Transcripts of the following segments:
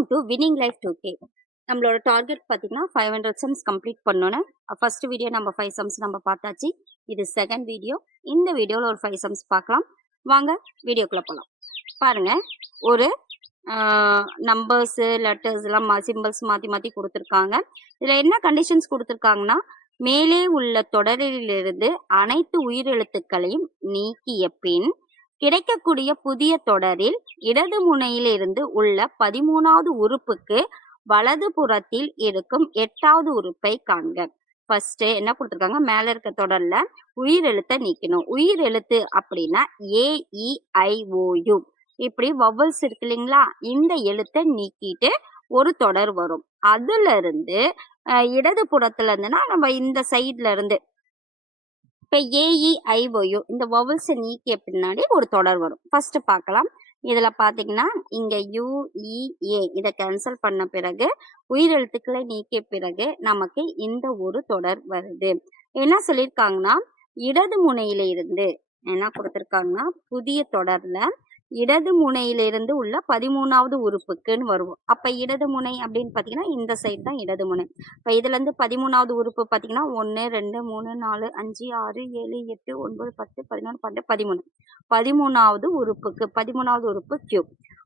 Welcome to winning life 2K. நம்மளோட target பார்த்தீங்கன்னா 500 sums complete பண்ணோன்னு ஃபர்ஸ்ட் வீடியோ நம்ம 5 சம்ஸ் நம்ம பார்த்தாச்சு. இது செகண்ட் வீடியோ. இந்த வீடியோவில் ஒரு 5 சம்ஸ் பார்க்கலாம். வாங்க வீடியோக்குள்ளே போகலாம். பாருங்க, ஒரு நம்பர்ஸு லெட்டர்ஸ் எல்லாம் சிம்பிள்ஸ் மாற்றி மாற்றி கொடுத்துருக்காங்க. இதில் என்ன கண்டிஷன்ஸ் கொடுத்துருக்காங்கன்னா, மேலே உள்ள தொடரிலிருந்து அனைத்து உயிரெழுத்துக்களையும் நீக்கிய பின் கிடைக்கக்கூடிய புதிய தொடரில் இடது முனையிலிருந்து உள்ள 13வது உறுப்புக்கு வலது புறத்தில் இருக்கும் 8வது உறுப்பை காண்க. ஃபர்ஸ்ட் என்ன கொடுத்துருக்காங்க, மேல இருக்க தொடர்ல உயிரெழுத்தை நீக்கணும். உயிரெழுத்து அப்படின்னா AEIOU இப்படி வவல்ஸ் இருக்கு இல்லைங்களா, இந்த எழுத்தை நீக்கிட்டு ஒரு தொடர் வரும். அதுல இருந்து இடது புறத்துல இருந்துன்னா நம்ம இந்த சைட்ல இருந்து இப்போ AEIOU இந்த வவல்ஸை நீக்கிய பின்னாடி ஒரு தொடர் வரும். ஃபர்ஸ்ட் பார்க்கலாம். இதுல பாத்தீங்கன்னா இங்க UEA இதை கேன்சல் பண்ண பிறகு உயிரெழுத்துக்களை நீக்கிய பிறகு நமக்கு இந்த ஒரு தொடர் வருது. என்ன சொல்லியிருக்காங்கன்னா, இடது முனையில இருந்து என்ன கொடுத்துருக்காங்கன்னா, புதிய தொடர்ல இடது முனையிலிருந்து உள்ள 13வது உறுப்புக்குன்னு வருவோம். அப்ப இடது முனை அப்படின்னு பாத்தீங்கன்னா இந்த சைடு தான் இடது முனை. இப்ப இதுல இருந்து 13வது உறுப்பு பாத்தீங்கன்னா 1 2 3 4 5 6 7 8 9 10 11 12 13. 13வது உறுப்புக்கு 13வது உறுப்பு Q.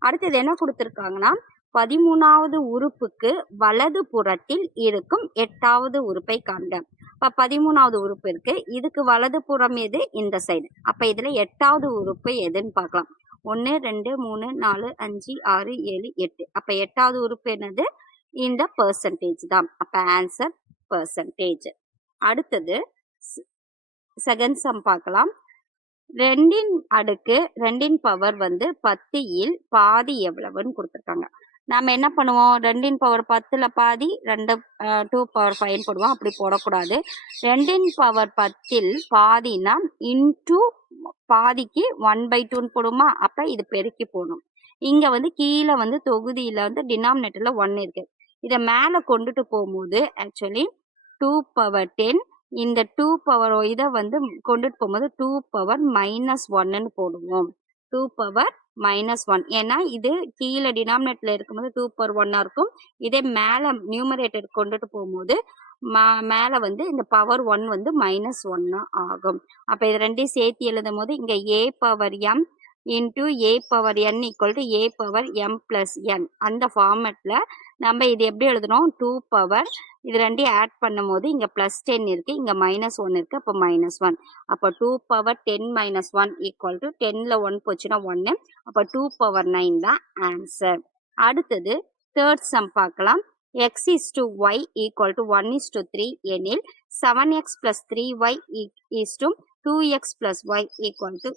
அடுத்தது என்ன கொடுத்துருக்காங்கன்னா, 13வது உறுப்புக்கு வலது புறத்தில் இருக்கும் 8வது உறுப்பை காண்க. இப்ப 13வது உறுப்பு இருக்கு, இதுக்கு வலது புறம் எது, இந்த சைடு. அப்ப இதுல 8வது உறுப்பு எதுன்னு பார்க்கலாம். 1 2 3 4 5 6 7 8. அப்ப 8வது உறுப்பு என்னது, இந்த பெர்சன்டேஜ் தான். அப்ப ஆன்சர் பெர்சன்டேஜ். அடுத்தது செகண்ட் சம் பார்க்கலாம். 2 அடுக்கு 2 பவர் 10ல் பாதி எவ்வளவுன்னு கொடுத்துருக்காங்க. நாம என்ன பண்ணுவோம், 2 பவர் 10ல பாதி 2 பவர் 5 போடுவோம். அப்படி போடக்கூடாது. 2 பவர் 10ல் பாதினா இன்டூ பாதிக்கு 1/2 போடுமா. அப்ப இது பெருக்கி போடணும். இங்க கீழே தொகுதியில டினாமினேட்டர்ல 1 இருக்கு. இதை மேல கொண்டுட்டு போகும்போது ஆக்சுவலி 2 பவர் 10 இந்த 2 பவர் இதை கொண்டுட்டு போகும்போது 2 பவர் -1ன்னு போடுவோம். 2 பவர் -1. ஏன்னா இது கீழே டினாமினேட்டர்ல இருக்கும்போது 2 பவர் 1 இருக்கும். இதே மேல நியூமரேட்டர் கொண்டுட்டு போகும்போது மேல இந்த பவர் 1 -1 ஆகும். அப்ப இது ரெண்டையும் சேர்த்து எழுதும் போது இங்க A power M into A power N equal to A power M plus N. அந்த ஃபார்மேட்ல நம்ம இது எப்படி எழுதணும், 2 பவர் இது ரெண்டையும் ஆட் பண்ணும் போது இங்க +10 இருக்கு, இங்க -1 இருக்கு. அப்ப -1. அப்ப 2 பவர் 10 -1 ஈக்குவல் டு 10ல 1 போச்சுன்னா 1. அப்ப 2 பவர் 9 தான் ஆன்சர். அடுத்தது தேர்ட் சம் பார்க்கலாம். x is to y equal to 1 is to 3 எனில் 7x plus 3y is to 2x plus y equal to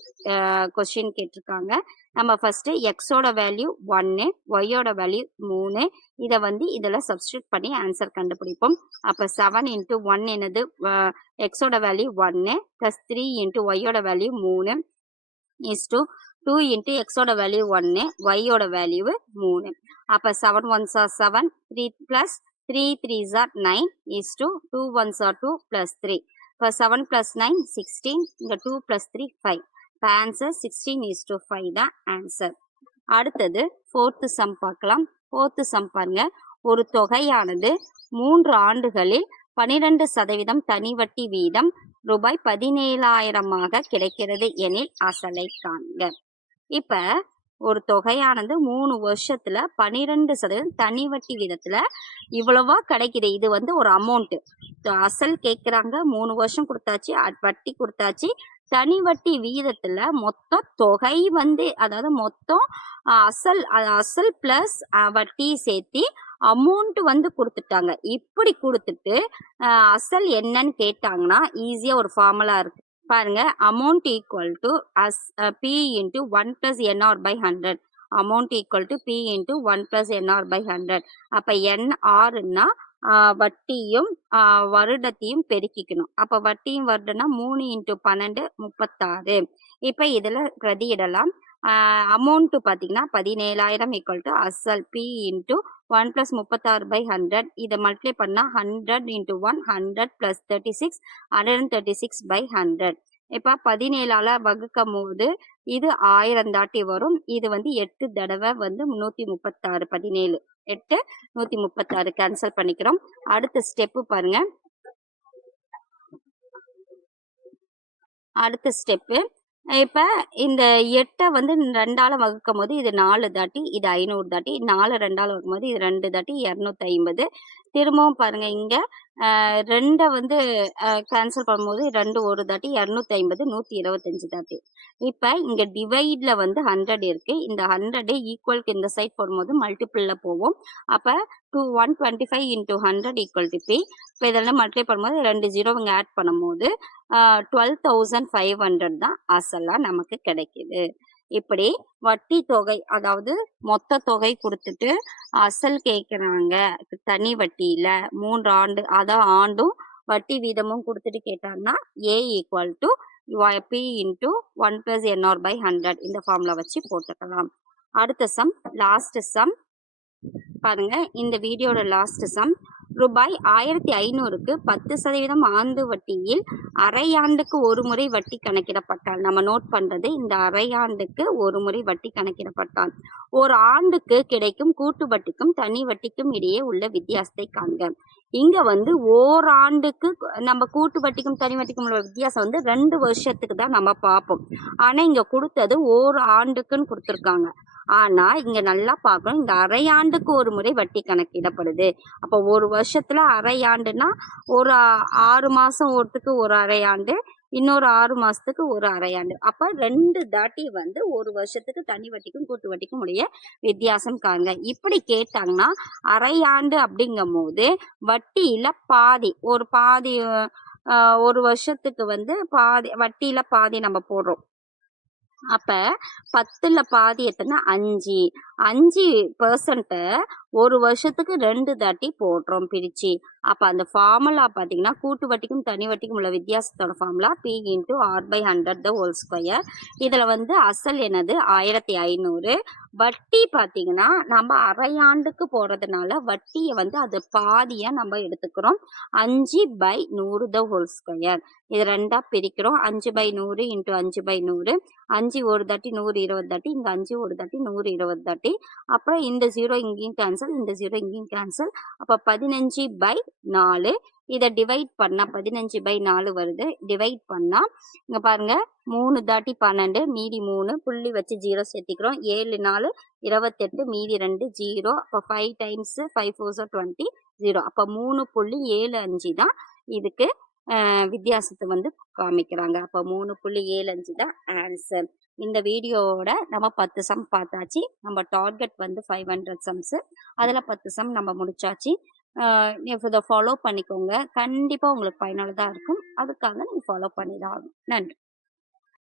question கேட்டிருக்காங்க. நம்ம ஃபர்ஸ்ட் எக்ஸோட வேல்யூ 1, ஒய்யோட வேல்யூ 3. இதை இதில் சப்ஸ்டியூட் பண்ணி ஆன்சர் கண்டுபிடிப்போம். அப்போ 7 இன்ட்டு 1 என்னது, எக்ஸோட வேல்யூ 1 ப்ளஸ் 3 இன்ட்டு ஒய்யோட வேல்யூ 3 இஸ் டு 2 இன்ட்டு எக்ஸோட வேல்யூ 1, ஒய்யோட வேல்யூ 3. அப்போ 7 1s are 7, 3 plus 3 3s are 9 is to 2 1s are 2 plus 3. இப்போ 7 plus 9 16, இங்க 2 plus 3 5. இப்போ ஆன்சர் 16 is to 5 தான் ஆன்சர். அடுத்தது ஃபோர்த் சம் பார்க்கலாம். ஃபோர்த் சம் பாருங்க, ஒரு தொகையானது 3 ஆண்டுகளில் 12% தனி வட்டி வீதம் ரூபாய் 17,000 கிடைக்கிறது எனில் அசலை காண்க. இப்ப ஒரு தொகையானது 3 வருஷத்துல 12% தனி வட்டி வீதத்துல இவ்வளவா கிடைக்குது. இது ஒரு அமௌண்ட். அசல் கேட்கிறாங்க, 3 வருஷம் கொடுத்தாச்சு, வட்டி கொடுத்தாச்சு. தனி வட்டி வீதத்துல மொத்த தொகை அதாவது மொத்தம் அசல் பிளஸ் வட்டி சேர்த்து அமௌண்ட் கொடுத்துட்டாங்க. இப்படி கொடுத்துட்டு அசல் என்னன்னு கேட்டாங்கன்னா ஈஸியா ஒரு ஃபார்முலா இருக்கு பாருங்க. Amount equal to P into 1 plus NR by 100. Amount equal to P into 1 plus NR by 100. அப்ப NRன்னா வட்டியும் வருடத்தையும் பெருக்கிக்கணும். அப்ப வட்டியும் வருடம்னா 3 இன்டூ 12 36. இப்ப இதுல பிரதியிடலாம். அமௌண்ட் பாத்தீங்கன்னா 17,000 ஈக்குவல் டு அசல் P இன்டூ 1 பிளஸ் 36 பை 100. இதை மல்டிப்ளை பண்ணா 100 இன்டூ 1 100 பிளஸ் 36 136 பை 100. இப்ப 17ஆல வகுக்கும் போது இது 1000 தாட்டி வரும். இது 8 தடவை 336 17. 8 136 கேன்சல் பண்ணிக்கிறோம். அடுத்த ஸ்டெப்பு பாருங்க. அடுத்த ஸ்டெப்பு இப்ப இந்த 8 வந்து 2ஆல வகுக்கும் போது இது 4 தாட்டி, இது 500 தாட்டி, 4 2ஆல வகுக்கும் போது இது 2 தாட்டி 250. திரும்பவும் பாருங்க இங்க 2 வந்து கேன்சல் பண்ணும்போது 2 ஒரு தாட்டி 250 125 தாட்டி. இப்ப இங்க டிவைட்ல வந்து 100 இருக்கு. இந்த 100 ஈக்குவலுக்கு இந்த சைட் போடும்போது மல்டிபிள்ல போவோம். அப்ப 125 into 100 equal to P. இப்போ இதெல்லாம் மல்டிப்ளை பண்ணும்போது 2 ஜீரோ இங்க ஆட் பண்ணும்போது 12,500 தான் அசலா நமக்கு கிடைக்குது. இப்படி வட்டி தொகை, அதாவது மொத்த தொகை கொடுத்துட்டு அசல் கேட்குறாங்க தனி வட்டியில 3 ஆண்டு, அதான் ஆண்டும் வட்டி வீதமும் கொடுத்துட்டு கேட்டாங்கன்னா A equal to P into 1 plus NR by 100 இந்த ஃபார்முலா வச்சு போட்டுக்கலாம். அடுத்த சம், லாஸ்ட் சம் பாருங்க. இந்த வீடியோட லாஸ்ட் சம், ரூபாய் 1500க்கு 10% ஆண்டு வட்டியில் அரையாண்டுக்கு ஒரு முறை வட்டி கணக்கிடப்பட்டால், நம்ம நோட் பண்றது இந்த அரையாண்டுக்கு ஒரு முறை வட்டி கணக்கிடப்பட்டால் ஒரு ஆண்டுக்கு கிடைக்கும் கூட்டு வட்டிக்கும் தனி வட்டிக்கும் இடையே உள்ள வித்தியாசத்தை காண்க. இங்க வந்து ஓராண்டுக்கு நம்ம கூட்டு வட்டிக்கும் தனி வட்டிக்கும் உள்ள வித்தியாசம் வந்து 2 வருஷத்துக்கு தான் நம்ம பார்ப்போம். ஆனா இங்க கொடுத்தது ஒரு ஆண்டுக்குன்னு கொடுத்துருக்காங்க. ஆனா இங்க நல்லா பார்க்கணும், இந்த அரையாண்டுக்கு ஒரு முறை வட்டி கணக்கிடப்படுது. அப்போ ஒரு வருஷத்துல அரையாண்டுனா ஒரு 6 மாசம் ஒருத்துக்கு ஒரு அரையாண்டு, இன்னொரு 6 மாசத்துக்கு ஒரு அரையாண்டு. அப்ப 2 தாட்டி வந்து ஒரு வருஷத்துக்கு தனி வட்டிக்கும் கூட்டு வட்டிக்கும் உடைய வித்தியாசம் காண்க. இப்படி கேட்டாங்கன்னா அரையாண்டு அப்படிங்கும் போது வட்டியில பாதி, ஒரு பாதி ஒரு வருஷத்துக்கு வந்து பாதி வட்டியில பாதி நம்ம போடுறோம். அப்ப 10ல பாதி எத்தனை 5% ஒரு வருஷத்துக்கு 2 தாட்டி போடுறோம் பிரிச்சு. அப்ப அந்த ஃபார்முலா பாத்தீங்கன்னா கூட்டு வட்டிக்கும் தனி வட்டிக்கும் உள்ள வித்தியாசத்தோட formula P into R by 100 the whole square. இதுல வந்து அசல் என்னது 1500, வட்டி பாத்தீங்கன்னா நம்ம அரையாண்டுக்கு போறதுனால வட்டியை வந்து அது பாதியா நம்ம எடுத்துக்கிறோம். 5/100 the whole square. இது 2ஆ பிரிக்கிறோம். 5/100 into 5/100. 5 ஒரு தாட்டி 120 தாட்டி, இங்க 5 ஒரு தாட்டி 120 தாட்டி. அப்புறம் இந்த 0 இங்கேயும் கேன்சல், இந்த 0 இங்கேயும் கேன்சல். அப்ப 15/4. இதை டிவைட் பண்ணா 15/4 வருது. டிவைட் பண்ணா இங்க பாருங்க 3 தாட்டி 12, மீதி 3 புள்ளி வச்சு 0 சேர்த்திக்கிறோம். 7 4 28, மீதி 2 0. அப்ப 5 times 5 4 20 0. அப்ப 3.75 தான் இதுக்கு வித்தியாசத்தை வந்து காமிக்கிறாங்க. அப்ப 3.75 தான் ஆன்சர். இந்த வீடியோவோட நம்ம 10 சம் பார்த்தாச்சு. நம்ம டார்கெட் வந்து 500 சம்ஸ். அதுல 10 சம் நம்ம முடிச்சாச்சு. இதை ஃபாலோ பண்ணிக்கோங்க. கண்டிப்பா உங்களுக்கு பயனுள்ளதா இருக்கும். அதுக்காக நீங்க ஃபாலோ பண்ணிதான் ஆகணும். நன்றி.